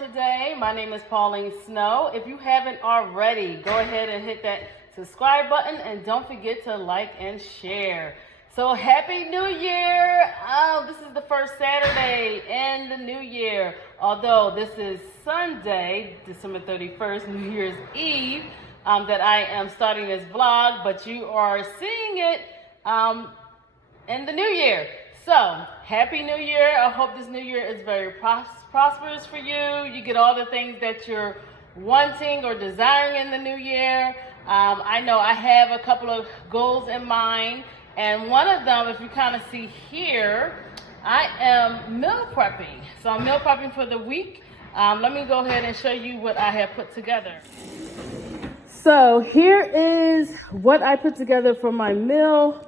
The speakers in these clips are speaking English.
today. My name is Pauline Snow. If you haven't already, go ahead and hit that subscribe button and don't forget to like and share. So happy New Year! This is the first Saturday in the new year. Although this is Sunday, December 31st, New Year's Eve, that I am starting this vlog, but you are seeing it in the new year. So, happy New Year. I hope this new year is very prosperous for you. You get all the things that you're wanting or desiring in the new year. I know I have a couple of goals in mind, and one of them, if you kind of see here, I am meal prepping. So I'm meal prepping for the week. Let me go ahead and show you what I have put together. So here is what I put together for my meals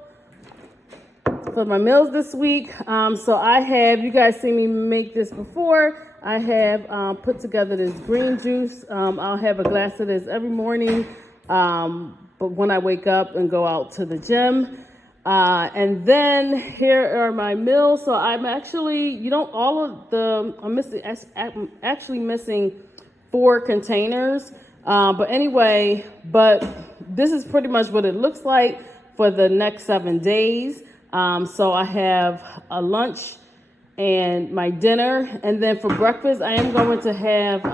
this week. So I have, you guys see me make this before. I have put together this green juice. I'll have a glass of this every morning, but when I wake up and go out to the gym. And then here are my meals. So I'm actually, I'm actually missing 4 containers. But this is pretty much what it looks like for the next 7 days. So I have a lunch and my dinner, and then for breakfast I am going to have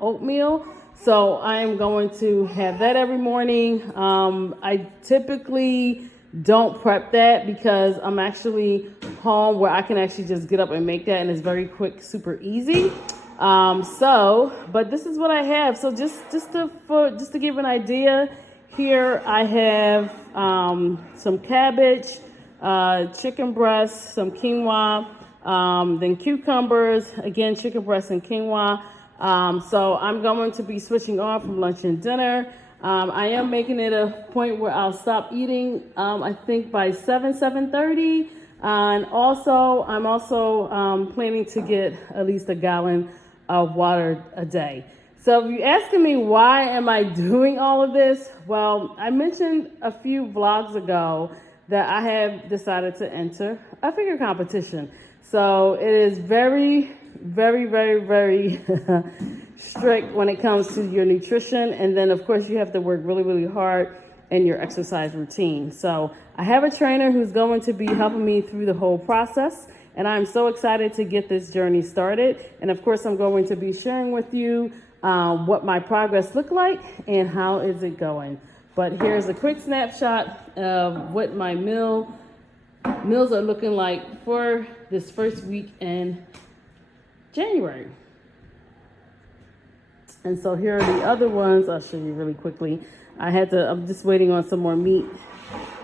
oatmeal. So I am going to have that every morning. I typically don't prep that because I'm actually home where I can actually just get up and make that, and it's very quick, super easy. But this is what I have. So just to give an idea, here I have some cabbage, chicken breast, some quinoa, then cucumbers, again, chicken breast and quinoa. So I'm going to be switching off from lunch and dinner. I am making it a point where I'll stop eating, I think by 7:30. And also, I'm also planning to get at least a gallon of water a day. So if you're asking me why am I doing all of this? Well, I mentioned a few vlogs ago that I have decided to enter a figure competition. So it is very, very, very, very strict when it comes to your nutrition. And then of course you have to work really, really hard in your exercise routine. So I have a trainer who's going to be helping me through the whole process. And I'm so excited to get this journey started. And of course I'm going to be sharing with you what my progress looked like and how is it going. But here's a quick snapshot of what my meals are looking like for this first week in January. And so here are the other ones. I'll show you really quickly. I'm just waiting on some more meat,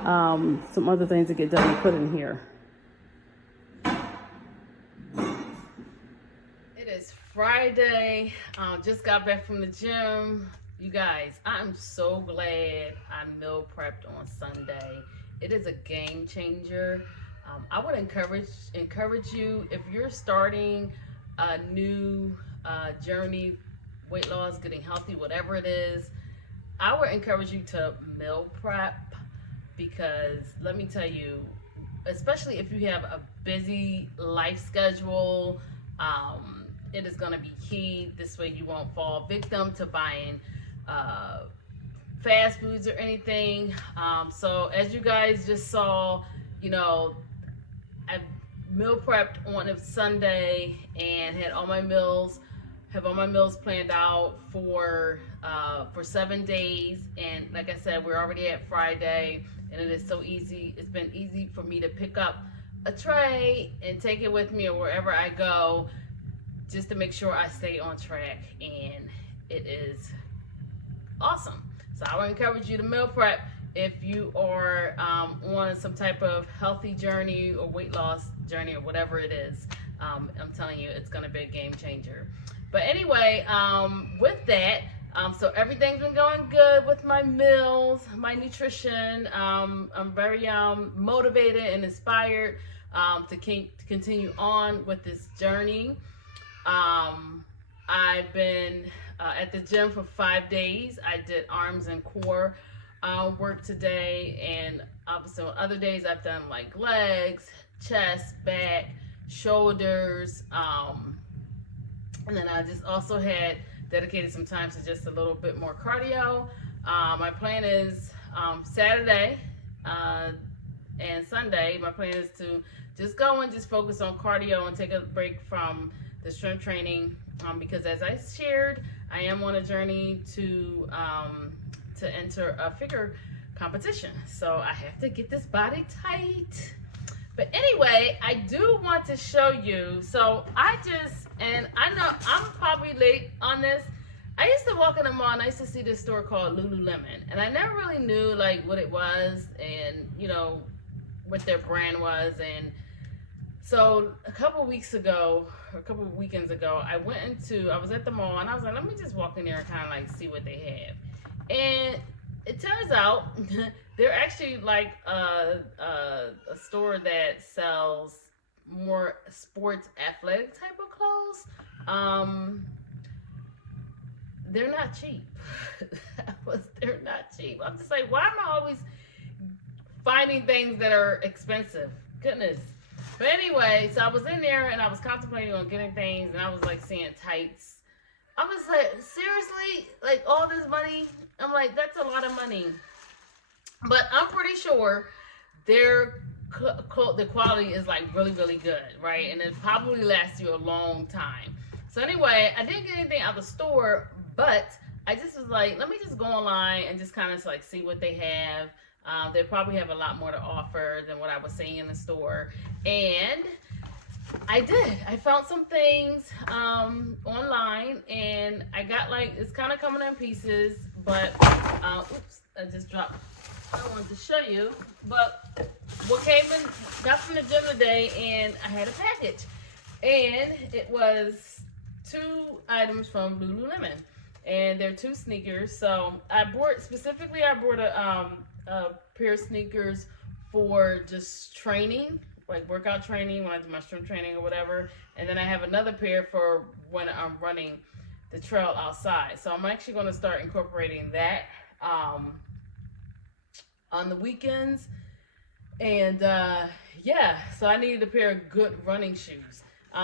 some other things to get done and put in here. It is Friday. Just got back from the gym. You guys, I'm so glad I meal prepped on Sunday. It is a game changer. I would encourage you, if you're starting a new journey, weight loss, getting healthy, whatever it is, I would encourage you to meal prep, because let me tell you, especially if you have a busy life schedule, it is going to be key. This way you won't fall victim to buying fast foods or anything. So as you guys just saw, I meal prepped on a Sunday and had all my meals planned out for 7 days. And like I said, we're already at Friday, and it is so easy. It's been easy for me to pick up a tray and take it with me or wherever I go, just to make sure I stay on track, and it is awesome. So I would encourage you to meal prep if you are on some type of healthy journey or weight loss journey or whatever it is. I'm telling you, it's going to be a game changer. But anyway, with that, so everything's been going good with my meals, my nutrition. I'm very motivated and inspired to continue on with this journey. I've been at the gym for 5 days. I did arms and core work today, and obviously on other days I've done like legs, chest, back, shoulders, And then I just also had dedicated some time to just a little bit more cardio. My plan is Saturday and Sunday. My plan is to just go and just focus on cardio and take a break from the strength training, because as I shared, I am on a journey to enter a figure competition. So I have to get this body tight. But anyway, I do want to show you. So and I know I'm probably late on this. I used to walk in the mall and I used to see this store called Lululemon. And I never really knew like what it was and, you know, what their brand was. And so a couple weekends ago, I was at the mall and I was like, let me just walk in there and kind of like see what they have. And it turns out they're actually like a store that sells more sports athletic type of clothes. They're not cheap. They're not cheap. I'm just like, why am I always finding things that are expensive? Goodness. But anyway, so I was in there and I was contemplating on getting things and I was like seeing tights. I was like, seriously? Like all this money? I'm like, that's a lot of money. But I'm pretty sure the quality is like really, really good, right? And it probably lasts you a long time. So anyway, I didn't get anything out of the store, but I just was like, let me just go online and just kind of like see what they have. They probably have a lot more to offer than what I was seeing in the store. And I did. I found some things online and I got like, it's kind of coming in pieces, but, oops, I just dropped. I wanted to show you, but what got from the gym today, and I had a package, and it was 2 items from Lululemon, and they're 2 sneakers. So I bought a pair of sneakers for just training, like workout training when I do my strength training or whatever, and then I have another pair for when I'm running the trail outside. So I'm actually going to start incorporating that on the weekends. And yeah, so I needed a pair of good running shoes.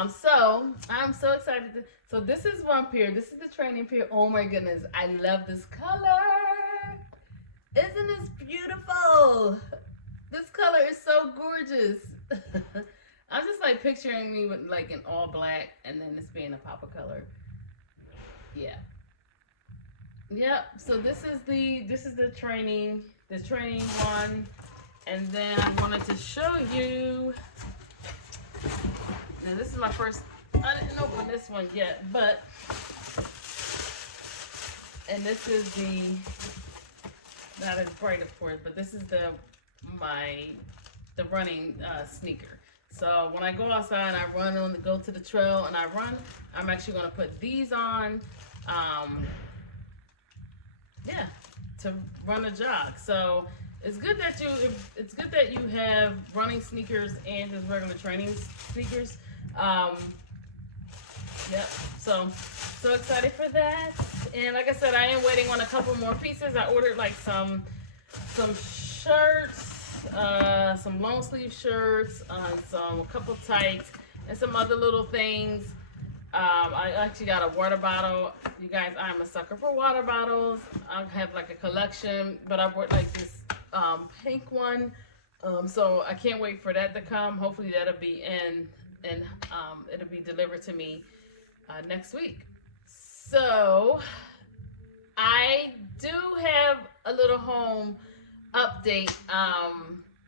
So I'm so excited. So this is one pair. This is the training pair. Oh my goodness, I love this color. Isn't this beautiful? This color is so gorgeous. I'm just like picturing me with like an all black and then this being a pop of color. Yeah. Yep. So this is the training one, and then I wanted to show you. Now this is my first. I didn't open this one yet, but this is not as bright of course, but this is the running sneaker. So when I go outside and I go to the trail and I run, I'm actually going to put these on. Yeah, to run a jog. So it's good that you have running sneakers and just regular training sneakers. Yep. So excited for that. And like I said, I am waiting on a couple more pieces. I ordered like some shirts, some long sleeve shirts, a couple tights, and some other little things. I actually got a water bottle. You guys, I'm a sucker for water bottles. I have like a collection, but I bought like this pink one. So I can't wait for that to come. Hopefully that'll be in and it'll be delivered to me next week. So I do have a little home update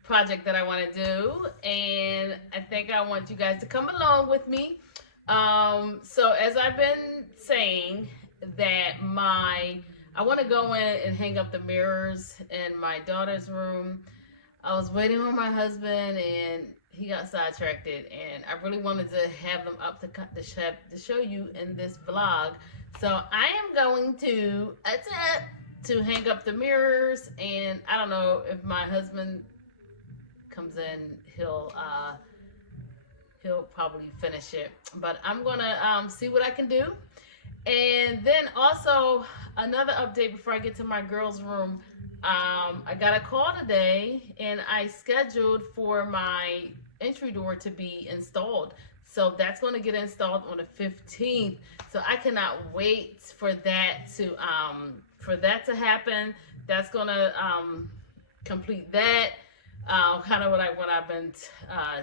project that I want to do, and I think I want you guys to come along with me. So as I've been saying that I want to go in and hang up the mirrors in my daughter's room. I was waiting on my husband and he got sidetracked, and I really wanted to have them up to show you in this vlog. So I am going to attempt to hang up the mirrors, and I don't know if my husband comes in, he'll probably finish it, but I'm gonna see what I can do. And then also another update before I get to my girls' room. I got a call today, and I scheduled for my entry door to be installed. So that's going to get installed on the 15th. So I cannot wait for that to happen. That's going to complete that. Kind of what I've been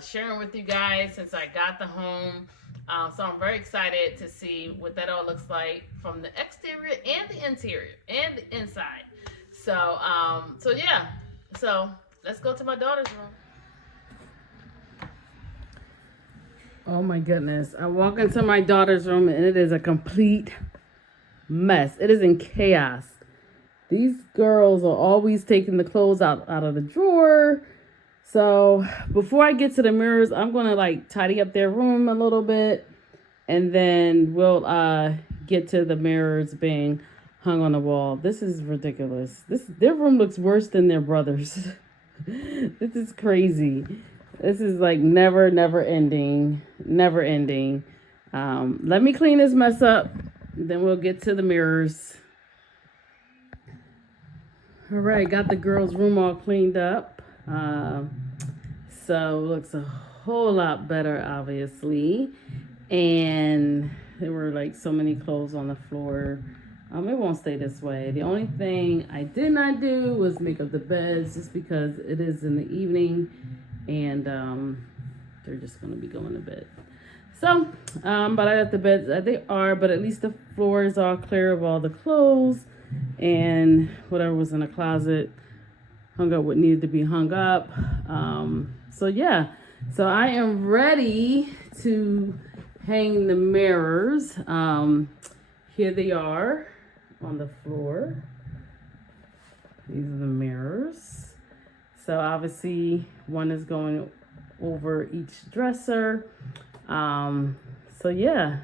sharing with you guys since I got the home. So I'm very excited to see what that all looks like from the exterior and the interior and the inside. So yeah. So let's go to my daughter's room. Oh my goodness. I walk into my daughter's room and it is a complete mess. It is in chaos. These girls are always taking the clothes out of the drawer. So before I get to the mirrors, I'm going to like tidy up their room a little bit. And then we'll get to the mirrors being hung on the wall. This is ridiculous. Their room looks worse than their brother's. This is crazy. This is like never ending. Let me clean this mess up. Then we'll get to the mirrors. All right, got the girls' room all cleaned up. So it looks a whole lot better, obviously. And there were like so many clothes on the floor. It won't stay this way. The only thing I did not do was make up the beds just because it is in the evening and they're just going to be going to bed. So, but I left the beds as they are, but at least the floor is all clear of all the clothes and whatever was in the closet. Hung up what needed to be hung up. So yeah, so I am ready to hang the mirrors. Here they are on the floor. These are the mirrors. So obviously one is going over each dresser. So yeah,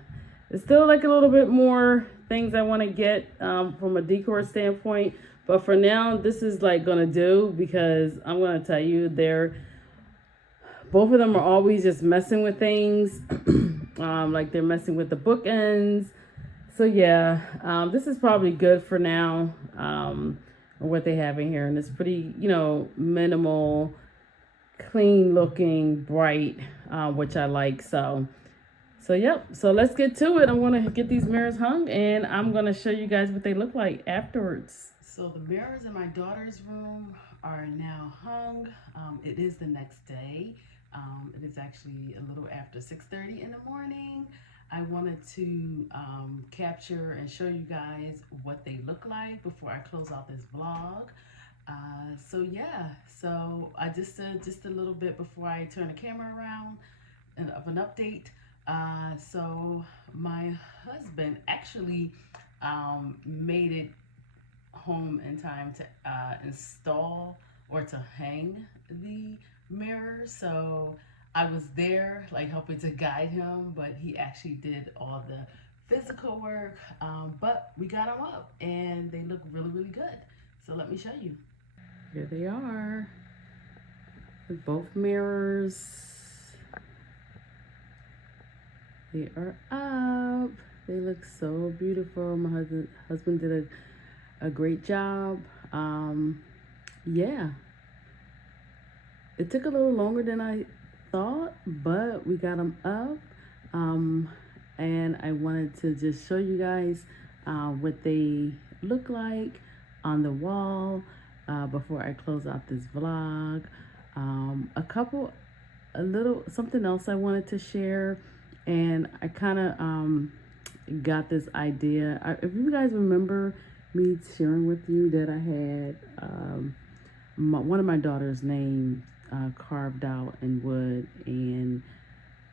it's still like a little bit more things I want to get from a decor standpoint. But for now, this is like gonna do because I'm gonna tell you both of them are always just messing with things. Like they're messing with the bookends. So yeah, this is probably good for now. What they have in here, and it's pretty, minimal, clean looking, bright, which I like. So yep. So let's get to it. I'm gonna get these mirrors hung, and I'm gonna show you guys what they look like afterwards. So the mirrors in my daughter's room are now hung. It is the next day. It is actually a little after 6:30 in the morning. I wanted to capture and show you guys what they look like before I close out this vlog. So yeah, so I just a little bit before I turn the camera around of an update. So my husband actually made it home in time to install or to hang the mirror. So I was there like helping to guide him, but he actually did all the physical work. But we got them up and they look really good. So let me show you. Here they are with both mirrors. They are up. They look so beautiful. My husband did a great job. Yeah, it took a little longer than I thought, but we got them up. And I wanted to just show you guys what they look like on the wall before I close out this vlog. Something else I wanted to share, and I kind of got this idea. If you guys remember me sharing with you that I had one of my daughter's name carved out in wood, and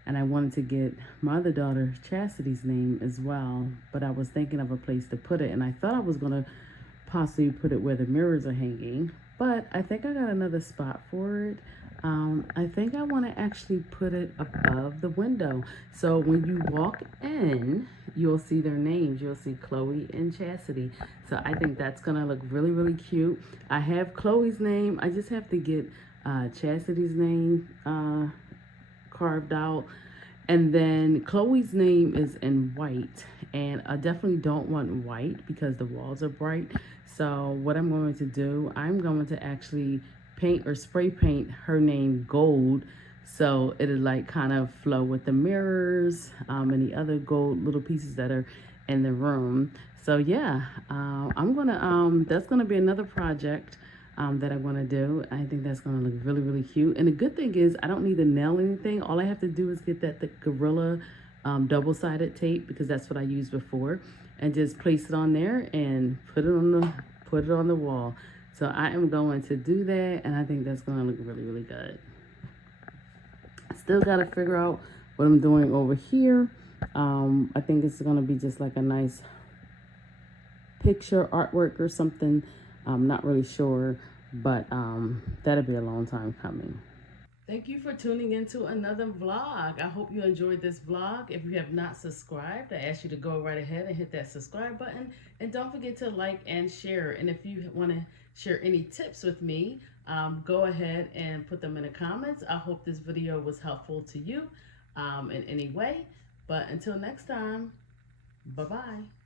I wanted to get my other daughter Chastity's name as well, but I was thinking of a place to put it, and I thought I was gonna possibly put it where the mirrors are hanging, but I think I got another spot for it. I think I want to actually put it above the window, so when you walk in, you'll see their names. You'll see Chloe and Chastity. So I think that's gonna look really cute. I have Chloe's name. I just have to get Chastity's name carved out, and then Chloe's name is in white, and I definitely don't want white because the walls are bright. So what I'm going to do, I'm going to actually paint or spray paint her name gold, So it'll like kind of flow with the mirrors and the other gold little pieces that are in the room. So yeah, I'm gonna that's gonna be another project that I'm gonna do. I think that's gonna look really, really cute. And the good thing is I don't need to nail anything. All I have to do is get the Gorilla double-sided tape, because that's what I used before, and just place it on there and put it on the wall. So I am going to do that, and I think that's gonna look really, really good. Still got to figure out what I'm doing over here. I think it's going to be just like a nice picture artwork or something. I'm not really sure, but that'll be a long time coming. Thank you for tuning into another vlog. I hope you enjoyed this vlog. If you have not subscribed, I ask you to go right ahead and hit that subscribe button. And don't forget to like and share. And if you want to share any tips with me, go ahead and put them in the comments. I hope this video was helpful to you in any way. But until next time, bye-bye.